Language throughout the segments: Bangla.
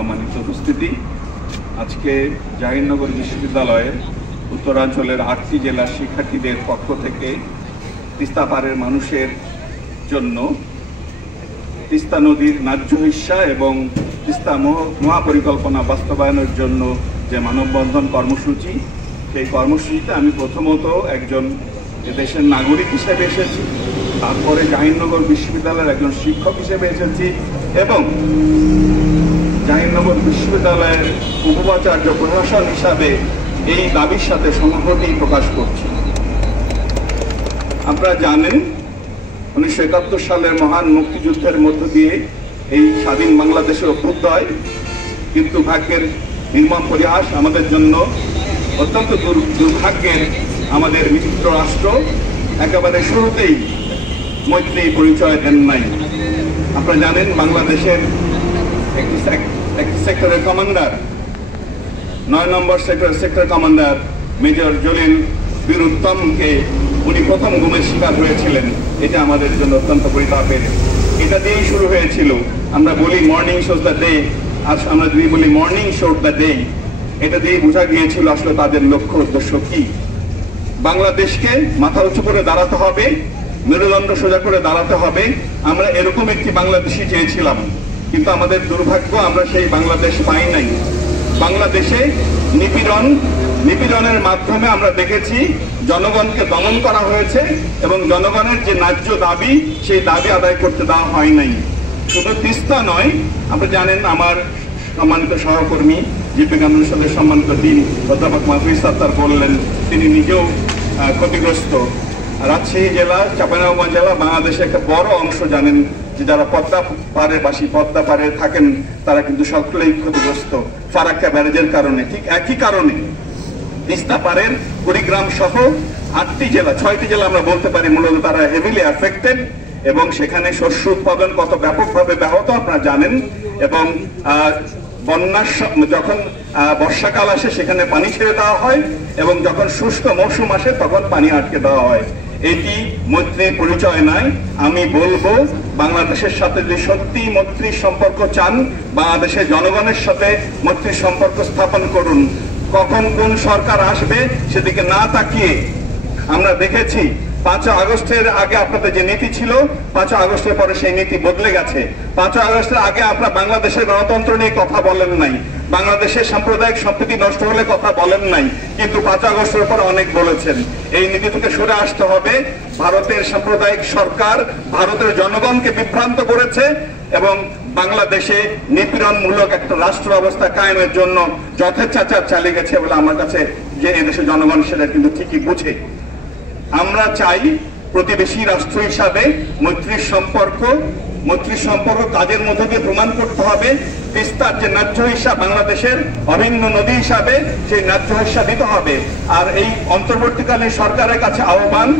সম্মানিত উপস্থিতি, আজকে জাহিরনগর বিশ্ববিদ্যালয়ের উত্তরাঞ্চলের 8টি জেলার শিক্ষার্থীদের পক্ষ থেকে তিস্তা পাড়ের মানুষের জন্য তিস্তা নদীর ন্যায্য হিস্যা এবং তিস্তা মহাপরিকল্পনা বাস্তবায়নের জন্য যে মানববন্ধন কর্মসূচি, সেই কর্মসূচিতে আমি প্রথমত একজন দেশের নাগরিক হিসেবে এসেছি, তারপরে জাহিরনগর বিশ্ববিদ্যালয়ের একজন শিক্ষক হিসেবে এসেছি এবং জাহিরনগর বিশ্ববিদ্যালয়ের উপাচার্য প্রশাসন হিসাবে এই দাবির সাথে সংহতি প্রকাশ করছি। আপনারা জানেন 1971 সালের মহান মুক্তিযুদ্ধের মধ্য দিয়ে এই স্বাধীন বাংলাদেশের অভ্যুদয়, কিন্তু ভাগ্যের নির্মম পরিহাস, আমাদের জন্য অত্যন্ত দুর্ভাগ্যের আমাদের মিত্র রাষ্ট্র একেবারে শুরুতেই মৈত্রী পরিচয় দেন নাই। আপনারা জানেন বাংলাদেশের একটি সেক্টরের কমান্ডার, 9 নম্বর সেক্টর কমান্ডার মেজর জলিল বীর উত্তমকে উনি প্রথম গুমের শিকার হয়েছিলেন। এটা আমাদের জন্য অত্যন্ত পরিতাপের। এটা দিয়েই শুরু হয়েছিল। আমরা বলি মর্নিং শোজ দ্য ডে, আর আমরা যদি বলি মর্নিং শোড দ্য ডে, এটা দিয়ে বোঝা গিয়েছিল আসলে তাদের লক্ষ্য উদ্দেশ্য কি। বাংলাদেশকে মাথা উঁচু করে দাঁড়াতে হবে, মেরুদণ্ড সোজা করে দাঁড়াতে হবে। আমরা এরকম একটি বাংলাদেশই চেয়েছিলাম, কিন্তু আমাদের দুর্ভাগ্য আমরা সেই বাংলাদেশ পাই নাই। বাংলাদেশে নিপীড়নের মাধ্যমে আমরা দেখেছি জনগণকে দমন করা হয়েছে এবং জনগণের যে ন্যায্য দাবি, সেই দাবি আদায় করতে দেওয়া হয় নাই। শুধু তিস্তা নয়, আপনি জানেন আমার সম্মানিত সহকর্মী জীববিজ্ঞান অনুষদের সম্মানিত ডিন অধ্যাপক মাহফুজ সাত্তার বললেন, তিনি নিজেও ক্ষতিগ্রস্ত। রাজশাহী জেলা, চাঁপাইনবাবগঞ্জ জেলা বাংলাদেশের একটা বড় অংশ জানেন যে যারা পদ্মা পাড়ে থাকেন তারা কিন্তু সকলেই ক্ষতিগ্রস্ত ফারাক্কা ব্যারেজের কারণে। ঠিক একই কারণে তিস্তা পাড়ের কুড়িগ্রাম সহ 8টি জেলা, 6টি জেলা আমরা বলতে পারি মূলত তারা হেভিলি অ্যাফেক্টেড, এবং সেখানে শস্য উৎপাদন কত ব্যাপকভাবে ব্যাহত আপনারা জানেন। এবং যখন বর্ষাকাল আসে সেখানে পানি ছেড়ে দেওয়া হয় এবং যখন শুষ্ক মৌসুম আসে তখন পানি আটকে দেওয়া হয়। এটি মৈত্রীর পরিচয় নয়। আমি বলবো বাংলাদেশের সাথে যদি সত্যি মৈত্রীর সম্পর্ক চান, বাংলাদেশের জনগণের সাথে মৈত্রীর সম্পর্ক স্থাপন করুন। কখন কোন সরকার আসবে সেদিকে না তাকিয়ে আমরা দেখেছি 5 আগস্টের আগে আপনাদের যে নীতি ছিল, 5 আগস্টের পরে সেই নীতি বদলে গেছে। 5 আগস্টের আগে আপনারা বাংলাদেশের গণতন্ত্র নিয়ে কথা বলেন নাই, বাংলাদেশের সাম্প্রদায়িক সম্প্রীতি নষ্ট হলে কথা বলেন নাই, কিন্তু 5 আগস্টের পর অনেক বলেছেন। এই নীতি থেকে সরে আসতে হবে। ভারতের সাম্প্রদায়িক সরকার ভারতের জনগণকে বিভ্রান্ত করেছে এবং বাংলাদেশে নিপীড়নমূলক একটা রাষ্ট্র ব্যবস্থা কায়েমের জন্য যথেচ্ছাচার চালিয়ে গেছে বলে আমার কাছে যে এদেশের জনগণ সেটা কিন্তু ঠিকই বুঝে। আমরা চাই প্রতিবেশী রাষ্ট্র হিসাবে মৈত্রীর সম্পর্ক কাজের মধ্যে দিয়ে প্রমাণ করতে হবে। তিস্তার যে ন্যায্য হিস্যা বাংলাদেশের অভিন্ন নদী হিসাবে, সেই ন্যায্য হিস্যা দিতে হবে। আর এই অন্তর্বর্তীকালীন সরকারের কাছে আহ্বান,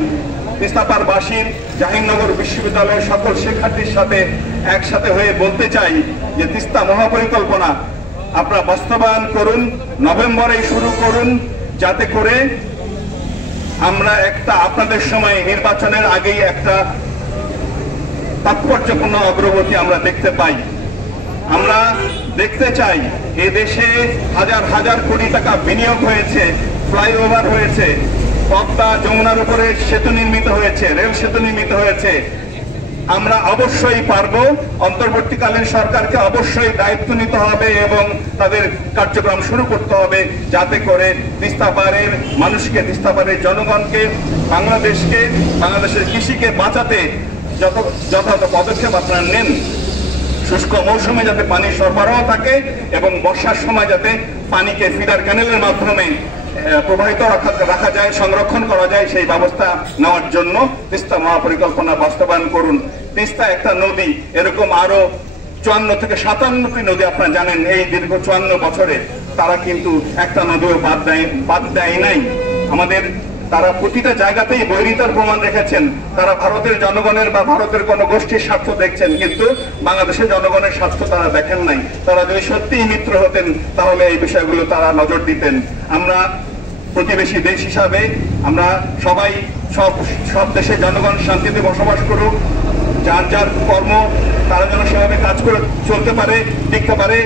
তিস্তাপাড়বাসীর জাহিরনগর বিশ্ববিদ্যালয়ের সকল শিক্ষার্থীর সাথে একসাথে হয়ে বলতে চাই যে তিস্তা মহাপরিকল্পনা আপনারা বাস্তবায়ন করুন, নভেম্বরেই শুরু করুন, যাতে করে আমরা একটা আপনাদের সময় নির্বাচনের আগেই একটা তাৎপর্যপূর্ণ অগ্রগতি আমরা দেখতে পাই। আমরা দেখতে চাই এদেশে হাজার হাজার কোটি টাকা বিনিয়োগ হয়েছে, ফ্লাইওভার হয়েছে, পদ্মা যমুনার উপরে সেতু নির্মিত হয়েছে, রেল সেতু নির্মিত হয়েছে। আমরা অবশ্যই পারবো। অন্তর্বর্তীকালীন সরকারকে অবশ্যই দায়িত্ব নিতে হবে এবং তাদের কার্যক্রম শুরু করতে হবে, যাতে করে তিস্তা পাড়ের মানুষকে, তিস্তা পাড়ের জনগণকে, বাংলাদেশের কৃষিকে বাঁচাতে যথাযথ পদক্ষেপ আপনারা নেন। শুষ্ক মৌসুমে যাতে পানি সরবরাহ থাকে এবং বর্ষার সময় যাতে পানিকে ফিডার ক্যানেলের মাধ্যমে প্রবাহিত রাখা যায়, সংরক্ষণ করা যায়, সেই ব্যবস্থা নেওয়ার জন্য তিস্তা মহাপরিকল্পনা বাস্তবায়ন করুন। তিস্তা একটা নদী, এরকম আরো 54 থেকে 57টি নদী আপনারা জানেন এই দীর্ঘ 54 বছরে তারা কিন্তু একটা নদীও বাদ দেয় নাই। তারা প্রতিটা জায়গাতেই বৈরিতার প্রমাণ রেখেছেন। তারা ভারতের জনগণের বা ভারতের কোন গোষ্ঠীর স্বার্থ দেখছেন, কিন্তু বাংলাদেশের জনগণের স্বার্থ তারা দেখেন নাই। তারা যদি সত্যিই মিত্র হতেন তাহলে এই বিষয়গুলো তারা নজর দিতেন। আমরা প্রতিবেশী দেশ হিসাবে আমরা সবাই সব দেশের জনগণ শান্তিতে বসবাস করুক, যার যার কর্ম তারা যেন সেভাবে কাজ করে চলতে পারে, টিকতে পারে,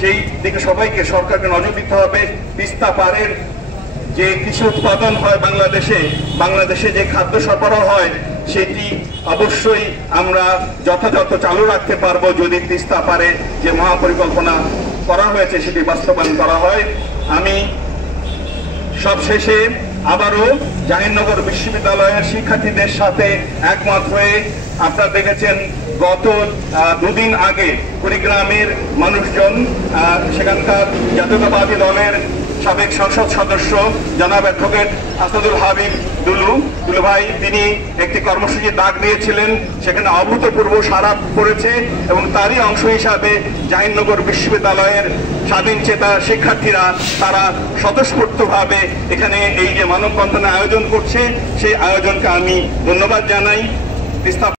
সেই দিকে সবাইকে সরকারকে নজর দিতে হবে। তিস্তা পারের যে কৃষি উৎপাদন হয় বাংলাদেশে যে খাদ্য সরবরাহ হয় সেটি অবশ্যই আমরা যথাযথ চালু রাখতে পারবো যদি তিস্তা পারে যে মহাপরিকল্পনা করা হয়েছে সেটি বাস্তবায়ন করা হয়। আমি সবশেষে আবারও জাহাঙ্গীরনগর বিশ্ববিদ্যালয়ের শিক্ষার্থীদের সাথে একমত হয়ে, আপনারা দেখেছেন গত দুদিন আগে কুড়িগ্রামের মানুষজন সেখানকার জাতীয়তাবাদী দলের সাবেক সংসদ সদস্য জনাব অ্যাডভোকেট আসাদুল হাবিব দুলু ভাই তিনি একটি কর্মসূচির ডাক দিয়েছিলেন, সেখানে অভূতপূর্ব সাড়া পড়েছে এবং তারই অংশ হিসাবে জাহাঙ্গীরনগর বিশ্ববিদ্যালয়ের স্বাধীন চেতা শিক্ষার্থীরা তারা স্বতঃস্ফূর্তভাবে এখানে এই যে মানববন্ধনের আয়োজন করছে সেই আয়োজনকে আমি ধন্যবাদ জানাই।